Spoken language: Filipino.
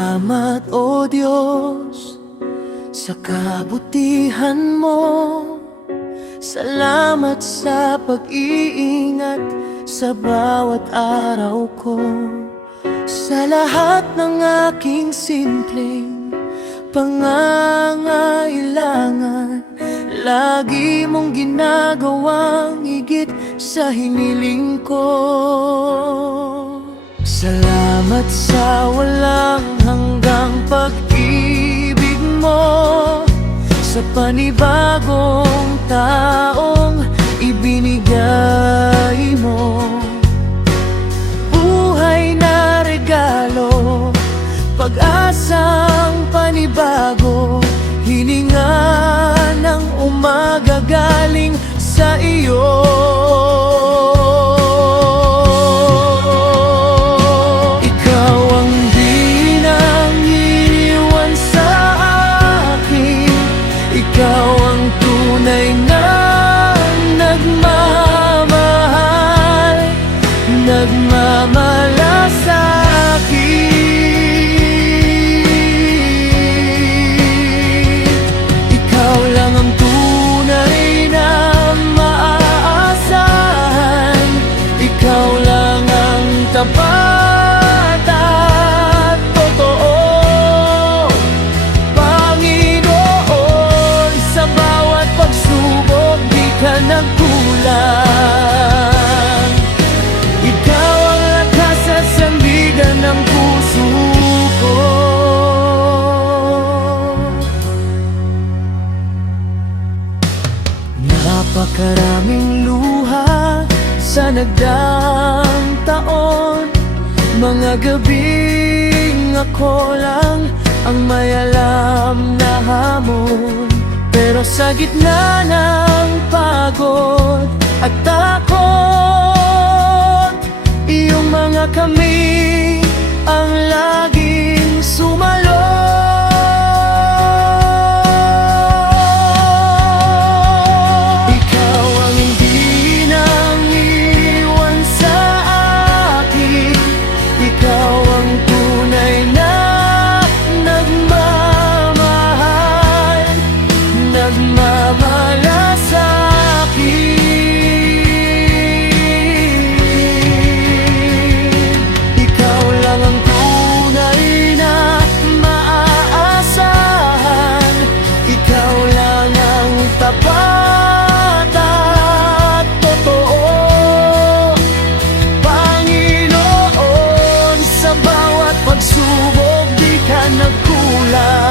Salamat, O Diyos, sa kabutihan mo. Salamat sa pag-iingat sa bawat araw ko. Sa lahat ng aking simpleng pangangailangan, lagi mong ginagawang higit sa hiniling ko. Salamat sa walang hanggang pag-ibig mo, sa panibagong taong ibinigay mo. Buhay na regalo, pag-asang panibago, hininga ng umaga galing sa iyo. Ikaw ang di nang iniwan sa akin, ikaw ang tunay na nagmamahal, nagmamalasakit. Ikaw lang ang tunay na maaasahan, ikaw lang ang tapat at totoo. Panginoon, sa bawat pagsubok di ka nagkulang. Ikaw ang lakas at sandigan ng puso ko. Napakaraming luha sa nagdaang taon, mga gabing ako lang ang may alam na hamon. Pero sa gitna ng pagod at takot, iyong mga kamay ang laging sumalo. Ikaw ang hindi nang iwan sa akin, ikaw ang tunay na nagmamahal, nagmamalasakit. Ikaw lang ang tunay na maaasahan, ikaw lang ang tapat at totoo. Panginoon, sa bawat pagsubok di ka nagkulang.